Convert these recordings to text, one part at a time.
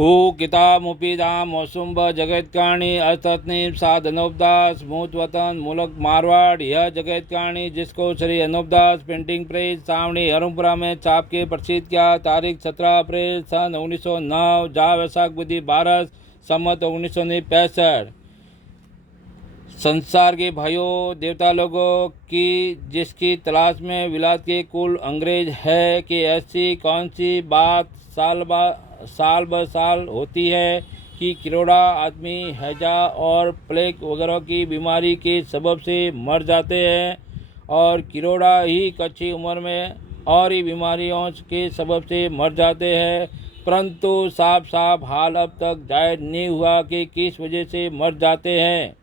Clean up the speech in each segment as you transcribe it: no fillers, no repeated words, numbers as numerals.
ओ कितामुपीदाम मौसुम्ब जगतकाणी अस्तनीम साध अनूपदास मूत वतन मुलक मारवाड़। यह जगतकाणी जिसको श्री अनूपदास प्रिंटिंग प्रेस सावणी हरुमपुरा में छाप के प्रसिद्ध किया। तारीख 17 अप्रैल सन 1909 जा वैशाख बुद्धि 12 सम्मत 1965। संसार के भाइयों देवता लोगों की जिसकी तलाश में विलायत के कुल अंग्रेज है कि ऐसी कौन सी बात साल ब साल होती है कि किरोड़ा आदमी हैजा और प्लेग वगैरह की बीमारी के सबब से मर जाते हैं और किरोड़ा ही कच्ची उम्र में और ही बीमारियों के सबब से मर जाते हैं, परंतु साफ हाल अब तक जाहिर नहीं हुआ कि किस वजह से मर जाते हैं।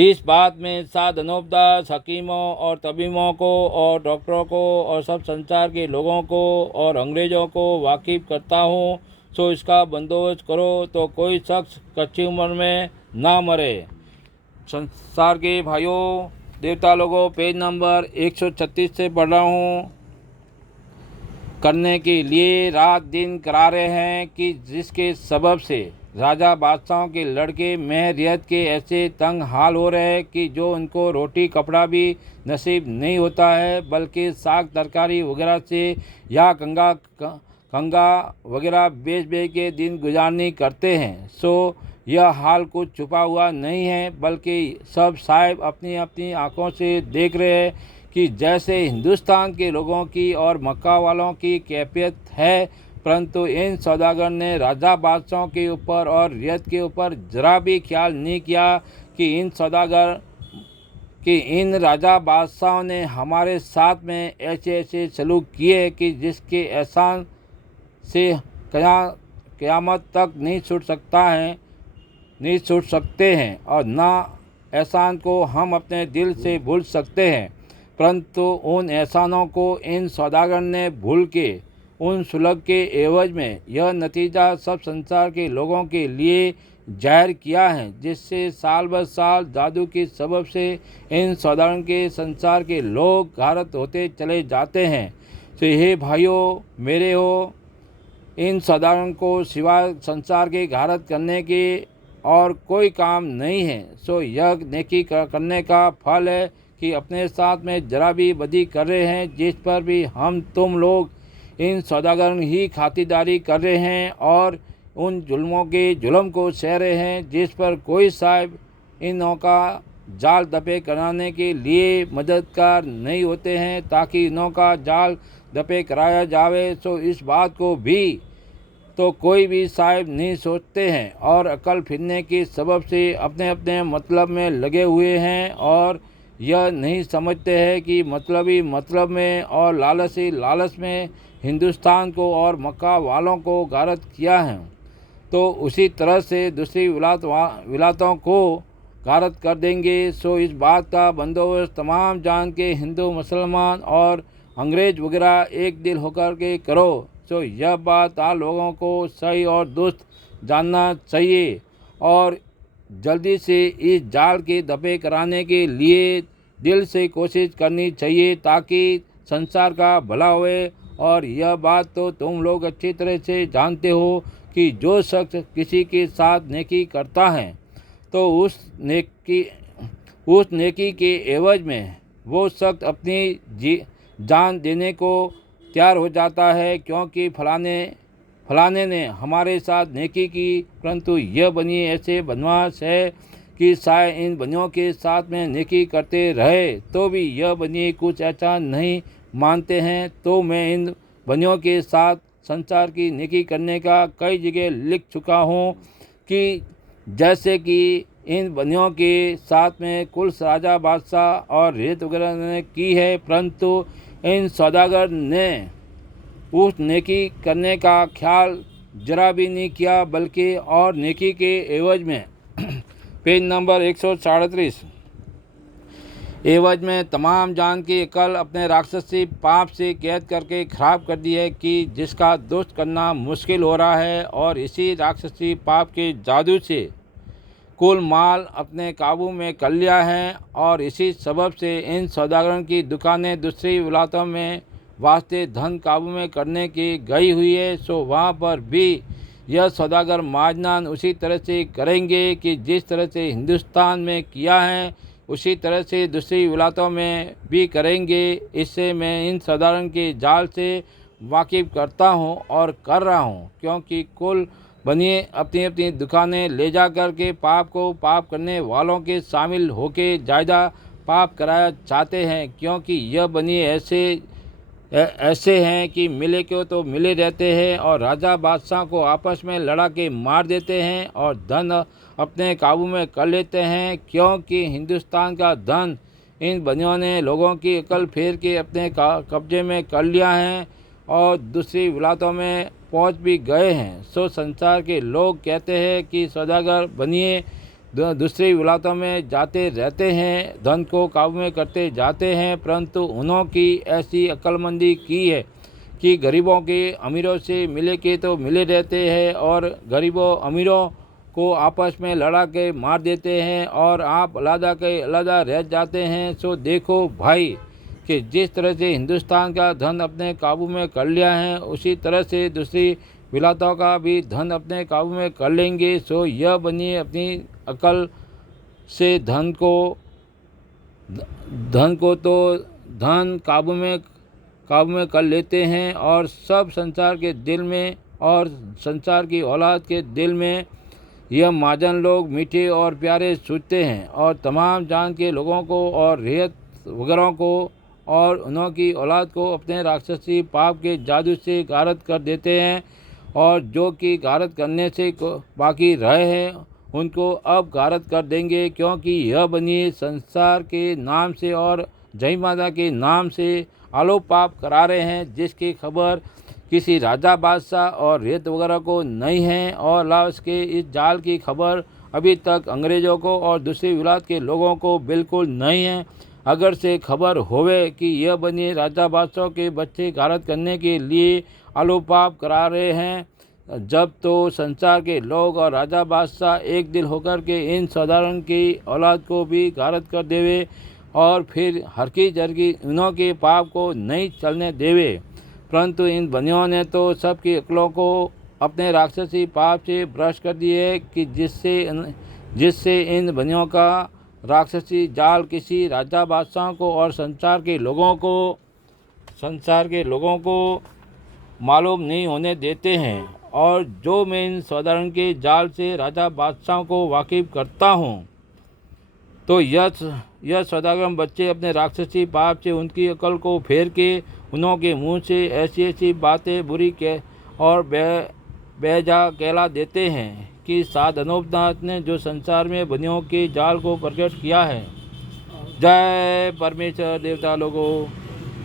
इस बात में साध अनूपदास हकीमों और तबीबों को और डॉक्टरों को और सब संसार के लोगों को और अंग्रेज़ों को वाकिफ़ करता हूँ, सो इसका बंदोबस्त करो तो कोई शख्स कच्ची उम्र में ना मरे। संसार के भाइयों देवता लोगों, पेज नंबर 136 से पढ़ रहा हूँ। करने के लिए रात दिन करा रहे हैं कि जिसके सबब से राजा बादशाहों के लड़के महरियत के ऐसे तंग हाल हो रहे हैं कि जो उनको रोटी कपड़ा भी नसीब नहीं होता है, बल्कि साग तरकारी वगैरह से या कंगा वगैरह बेच के दिन गुजारनी करते हैं। सो यह हाल कुछ छुपा हुआ नहीं है, बल्कि सब साहिब अपनी अपनी आँखों से देख रहे हैं कि जैसे हिंदुस्तान के लोगों की और मक्का वालों की कैफियत है, परंतु इन सौदागर ने राजा बादशाहों के ऊपर और रियत के ऊपर जरा भी ख्याल नहीं किया कि इन राजा बादशाहों ने हमारे साथ में ऐसे सलूक किए कि जिसके एहसान से क़यामत तक नहीं छूट सकते हैं और ना एहसान को हम अपने दिल से भूल सकते हैं। परंतु उन एहसानों को इन सौदागर ने भूल के उन सुलग के एवज में यह नतीजा सब संसार के लोगों के लिए जाहिर किया है, जिससे साल ब साल जादू के सबब से इन सौदागर के संसार के लोग घारत होते चले जाते हैं। तो हे भाइयों मेरे हो, इन सौदागर को सिवाय संसार के घारत करने के और कोई काम नहीं है। सो यह नेकी करने का फल है कि अपने साथ में जरा भी बदी कर रहे हैं, जिस पर भी हम तुम लोग इन सौदागर ही खातिरदारी कर रहे हैं और उन जुल्म को सह रहे हैं, जिस पर कोई साहिब इनों का जाल दपे कराने के लिए मददगार नहीं होते हैं, ताकि इनों का जाल दपे कराया जावे। सो इस बात को भी तो कोई भी साहिब नहीं सोचते हैं और अकल फिरने के सबब से अपने अपने मतलब में लगे हुए हैं और यह नहीं समझते हैं कि मतलबी मतलब में और लालची लालच में हिंदुस्तान को और मक्का वालों को गारत किया है, तो उसी तरह से दूसरी विलायतों को गारत कर देंगे। सो इस बात का बंदोबस्त तमाम जान के हिंदू मुसलमान और अंग्रेज वगैरह एक दिल होकर के करो। सो यह बात आप लोगों को सही और दुरुस्त जानना चाहिए और जल्दी से इस जाल के दफे कराने के लिए दिल से कोशिश करनी चाहिए, ताकि संसार का भला होए। और यह बात तो तुम लोग अच्छी तरह से जानते हो कि जो शख्स किसी के साथ नेकी करता है तो उस नेकी के एवज में वो शख्स अपनी जान देने को तैयार हो जाता है, क्योंकि फलाने ने हमारे साथ नेकी की, परंतु यह बनी ऐसे बनवास है कि शायद इन बनियों के साथ में नेकी करते रहे तो भी यह बनी कुछ ऐसा नहीं मानते हैं। तो मैं इन बनियों के साथ संसार की नेकी करने का कई जगह लिख चुका हूँ कि जैसे कि इन बनियों के साथ में कुल राजा बादशाह और रेत वगैरह ने की है, परंतु इन सौदागर ने उस नेकी करने का ख्याल जरा भी नहीं किया, बल्कि और नेकी के एवज में पेज नंबर 137 एवज में तमाम जान की अकल अपने राक्षसी पाप से कैद करके खराब कर दी है कि जिसका दुष्ट करना मुश्किल हो रहा है, और इसी राक्षसी पाप के जादू से कुल माल अपने काबू में कर लिया है। और इसी सबब से इन सौदागरों की दुकानें दूसरी विलायतों में वास्ते धन काबू में करने की गई हुई है। सो वहाँ पर भी यह सौदागर माजनान उसी तरह से करेंगे कि जिस तरह से हिंदुस्तान में किया है उसी तरह से दूसरी विलायतों में भी करेंगे। इससे मैं इन सौदागरों के जाल से वाकिफ़ करता हूँ और कर रहा हूँ, क्योंकि कुल बनिए अपनी अपनी दुकानें ले जा कर के पाप को पाप करने वालों के शामिल होके ज़्यादा पाप कराया चाहते हैं, क्योंकि यह बनिए ऐसे हैं कि मिले क्यों तो मिले रहते हैं और राजा बादशाह को आपस में लड़ा के मार देते हैं और धन अपने काबू में कर लेते हैं, क्योंकि हिंदुस्तान का धन इन बनियों ने लोगों की अकल फेर के अपने कब्जे में कर लिया है और दूसरी विलायतों में पहुंच भी गए हैं। सो संसार के लोग कहते हैं कि सौदागर बनिए दूसरी विलायतों में जाते रहते हैं, धन को काबू में करते जाते हैं, परंतु उन्होंने ऐसी अक्लमंदी की है कि गरीबों के अमीरों से मिले के तो मिले रहते हैं और गरीबों अमीरों को आपस में लड़ा के मार देते हैं और आप अलग के अलग रह जाते हैं। सो देखो भाई कि जिस तरह से हिंदुस्तान का धन अपने काबू में कर लिया है उसी तरह से दूसरी विलायतों का भी धन अपने काबू में कर लेंगे। सो यह बनिए अपनी अकल से धन को तो धन काबू में कर लेते हैं और सब संसार के दिल में और संसार की औलाद के दिल में यह महाजन लोग मीठे और प्यारे सोचते हैं और तमाम जान के लोगों को और रेत वगैरह को और उन्होंने औलाद को अपने राक्षसी पाप के जादू से गारत कर देते हैं और जो कि गारत करने से बाकी रहे हैं उनको अब गारत कर देंगे, क्योंकि यह बनिए संसार के नाम से और जय माता के नाम से आलोक पाप करा रहे हैं, जिसकी खबर किसी राजा बादशाह और रेत वगैरह को नहीं है और लाओस के इस जाल की खबर अभी तक अंग्रेज़ों को और दूसरी विलायत के लोगों को बिल्कुल नहीं है। अगर से खबर होवे कि यह बनिए राजा बादशाह के बच्चे गारत करने के लिए आलोक पाप करा रहे हैं, जब तो संसार के लोग और राजा बादशाह एक दिल होकर के इन सौदागरों की औलाद को भी गारत कर देवे और फिर हरकी जरकी उन्हों के पाप को नहीं चलने देवे। परंतु इन बनियों ने तो सबकी अकलों को अपने राक्षसी पाप से भ्रष्ट कर दिए कि जिससे इन बनियों का राक्षसी जाल किसी राजा बादशाह को और संसार के लोगों को मालूम नहीं होने देते हैं। और जो मैं इन सौदागरों के जाल से राजा बादशाह को वाकिफ़ करता हूँ, तो यह सौदागर बच्चे अपने राक्षसी पाप से उनकी अकल को फेर के उन्हों के मुँह से ऐसी ऐसी बातें बुरी और बेजा कहला देते हैं कि साध अनूपनाथ ने जो संसार में बनियों के जाल को प्रकट किया है। जय परमेश्वर देवता लोगों,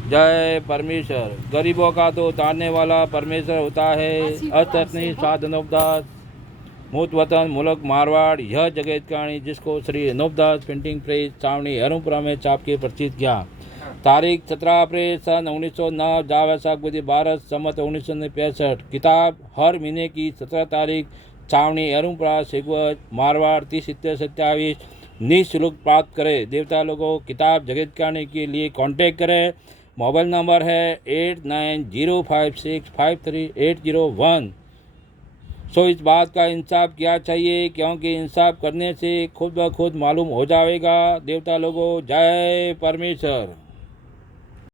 जय परमेश्वर। गरीबों का तो तारने वाला परमेश्वर होता है। अतनी साध अनूपदास मूत वतन मुल्क मारवाड़, यह जगत कहानी जिसको श्री अनूपदास प्रिंटिंग प्रेस छावनी हरुपुरा में छाप के प्रचित किया। तारीख 17 अप्रैल सन 1909, जा वैसाख बुधि 12 सम्मत 1965। किताब हर महीने की 17 तारीख छावनी हरुपुरा सेगवत मारवाड़ 307027 निःशुल्क प्राप्त करें। देवता लोगों किताब जगत कहानी के लिए कांटेक्ट करें। मोबाइल नंबर है 8905653801। सो इस बात का इंसाफ किया चाहिए, क्योंकि इंसाफ करने से खुद ब खुद मालूम हो जाएगा। देवता लोगों जय परमेश्वर।